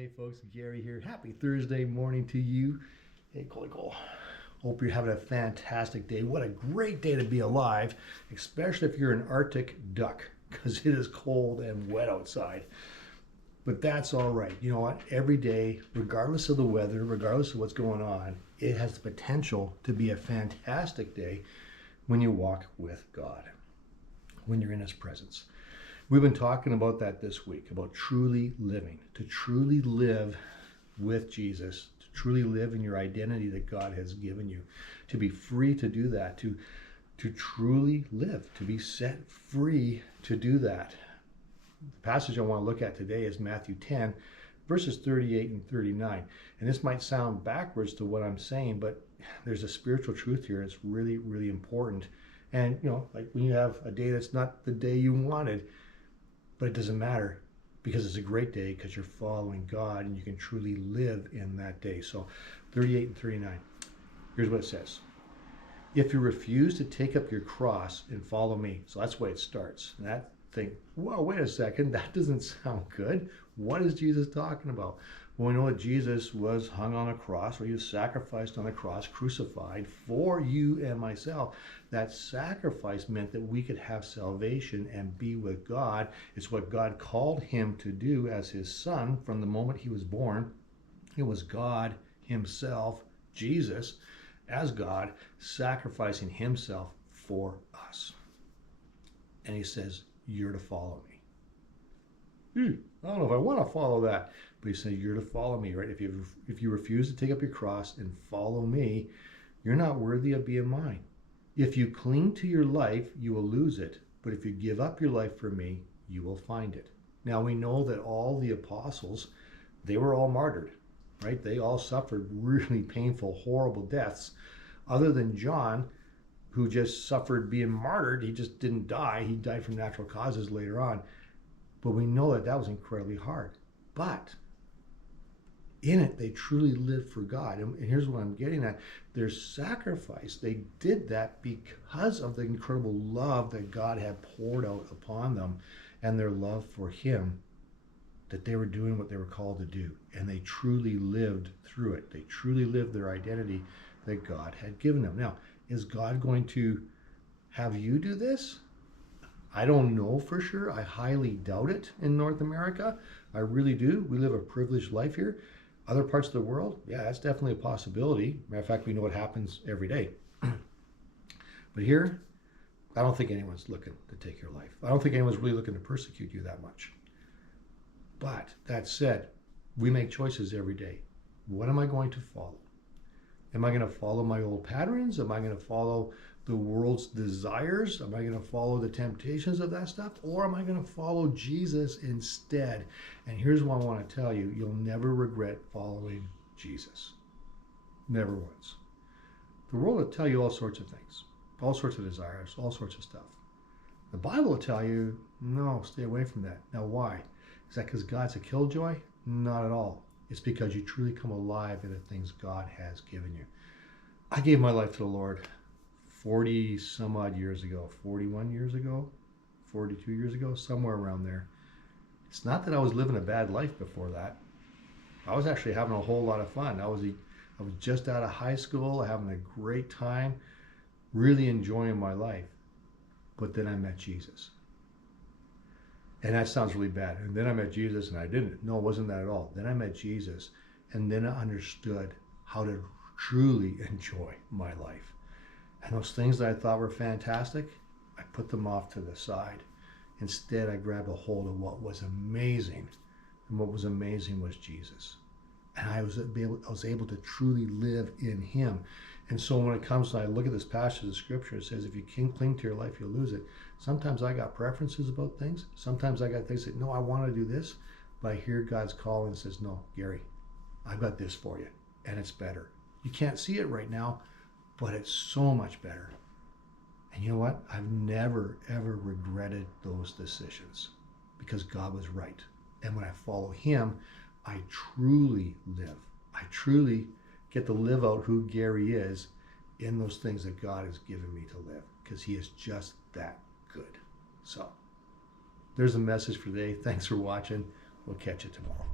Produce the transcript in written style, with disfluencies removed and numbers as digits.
Hey folks, Gary here. Happy Thursday morning to you. Hey Cole. Hope you're having a fantastic day. What a great day to be alive, especially if you're an Arctic duck, because it is cold and wet outside. But that's all right. You know what? Every day, regardless of the weather, regardless of what's going on, it has the potential to be a fantastic day when you walk with God, when you're in His presence. We've been talking about that this week, about truly living, to truly live with Jesus, to truly live in your identity that God has given you, to be free to do that, to truly live, to be set free to do that. The passage I want to look at today is Matthew 10, verses 38 and 39. And this might sound backwards to what I'm saying, but there's a spiritual truth here. It's really, really important. And, like when you have a day that's not the day you wanted, but it doesn't matter because it's a great day because you're following God and you can truly live in that day. So 38 and 39, here's what it says. If you refuse to take up your cross and follow me, so that's the way it starts. And that thing, whoa, wait a second, that doesn't sound good. What is Jesus talking about? Well, we know that Jesus was hung on a cross, or he was sacrificed on a cross, crucified for you and myself. That sacrifice meant that we could have salvation and be with God. It's what God called him to do as his son from the moment he was born. It was God himself, Jesus, as God, sacrificing himself for us. And he says, you're to follow me. I don't know if I want to follow that, but he says you're to follow me, right? If you refuse to take up your cross and follow me, you're not worthy of being mine. If you cling to your life, you will lose it. But if you give up your life for me, you will find it. Now we know that all the apostles, they were all martyred, right? They all suffered really painful, horrible deaths. Other than John, who just suffered being martyred, he just didn't die. He died from natural causes later on. But we know that was incredibly hard. But in it, they truly lived for God. And here's what I'm getting at. Their sacrifice, they did that because of the incredible love that God had poured out upon them and their love for him, that they were doing what they were called to do. And they truly lived through it. They truly lived their identity that God had given them. Now, is God going to have you do this? I don't know for sure. I highly doubt it in North America. I really do. We live a privileged life here. Other parts of the world, yeah, that's definitely a possibility. Matter of fact, we know what happens every day. But here, I don't think anyone's looking to take your life. I don't think anyone's really looking to persecute you that much. But that said, we make choices every day. What am I going to follow? Am I going to follow my old patterns? Am I going to follow the world's desires? Am I going to follow the temptations of that stuff? Or am I going to follow Jesus instead? And here's what I want to tell you. You'll never regret following Jesus. Never once. The world will tell you all sorts of things, all sorts of desires, all sorts of stuff. The Bible will tell you, no, stay away from that. Now, why? Is that because God's a killjoy? Not at all. It's because you truly come alive in the things God has given you. I gave my life to the Lord 40 some odd years ago, 41 years ago, 42 years ago, somewhere around there. It's not that I was living a bad life before that. I was actually having a whole lot of fun. I was just out of high school, having a great time, really enjoying my life. But then I met Jesus. And that sounds really bad. And then I met Jesus and I didn't. No, it wasn't that at all. Then I met Jesus and then I understood how to truly enjoy my life. And those things that I thought were fantastic, I put them off to the side. Instead, I grabbed a hold of what was amazing. And what was amazing was Jesus. And I was able to truly live in him. And so when it comes to, I look at this passage of scripture, it says, if you can cling to your life, you'll lose it. Sometimes I got preferences about things. Sometimes I got things that, no, I want to do this. But I hear God's call and says, no, Gary, I've got this for you. And it's better. You can't see it right now, but it's so much better. And you know what? I've never, ever regretted those decisions because God was right. And when I follow him, I truly live. I truly get to live out who Gary is in those things that God has given me to live because he is just that good. So there's a message for today. Thanks for watching. We'll catch you tomorrow.